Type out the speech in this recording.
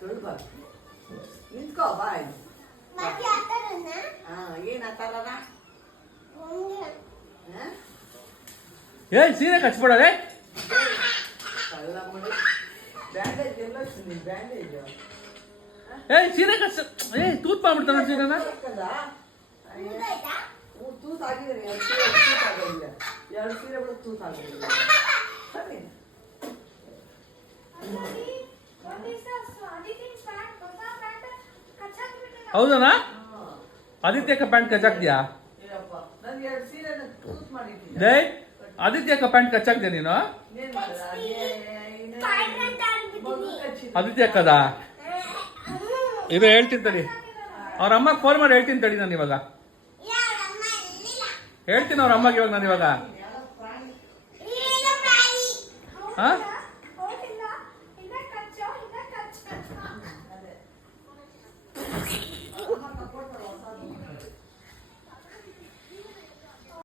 ತೊಳ್ಬಾರ್ದು. ನಿಂತ್ಕೋ ಬಾಯ್. ಏನ್ ಆತಾರ ಸೀರೆ ಕಚ್ಬಿಡೋದೆ. ಕಳ್ಳ ಮಾಡಿ ಬ್ಯಾಂಡೇಜ್ ಎಲ್ಲ ಬ್ಯಾಂಡೇಜ್ ಸೀರೆ ಕಚ್ಚ ತೂತ್ ಮಾಡ್ಬಿಡ್ತಾನ ಸೀರೆನ. ತೂತ್ ಆಗಿದೆ. ಎರಡು ಸೀರೆಗಳು ತೂತ್ ಆಗಿದೆ. ಸರಿ ಹೌದನಾ? ಆದಿತ್ಯಕ್ಕ ಪ್ಯಾಂಟ್ ಕಚ್ಚಾಕ್ದ್ಯಾ? ಆದಿತ್ಯಕ್ಕ ಪ್ಯಾಂಟ್ ಕಚ್ಚಾಕ್ದ್ಯಾ ನೀನು? ಆದಿತ್ಯ ಅಕ್ಕದ ಇದು ಹೇಳ್ತೀನಿ ತಡಿ. ಅವ್ರ ಅಮ್ಮಗೆ ಫೋನ್ ಮಾಡಿ ಹೇಳ್ತೀನಿ ತಡಿ. ನಾನು ಇವಾಗ ಹೇಳ್ತೀನಿ ಅವ್ರ ಅಮ್ಮಗೆ. ಇವಾಗ ನಾನು ಇವಾಗ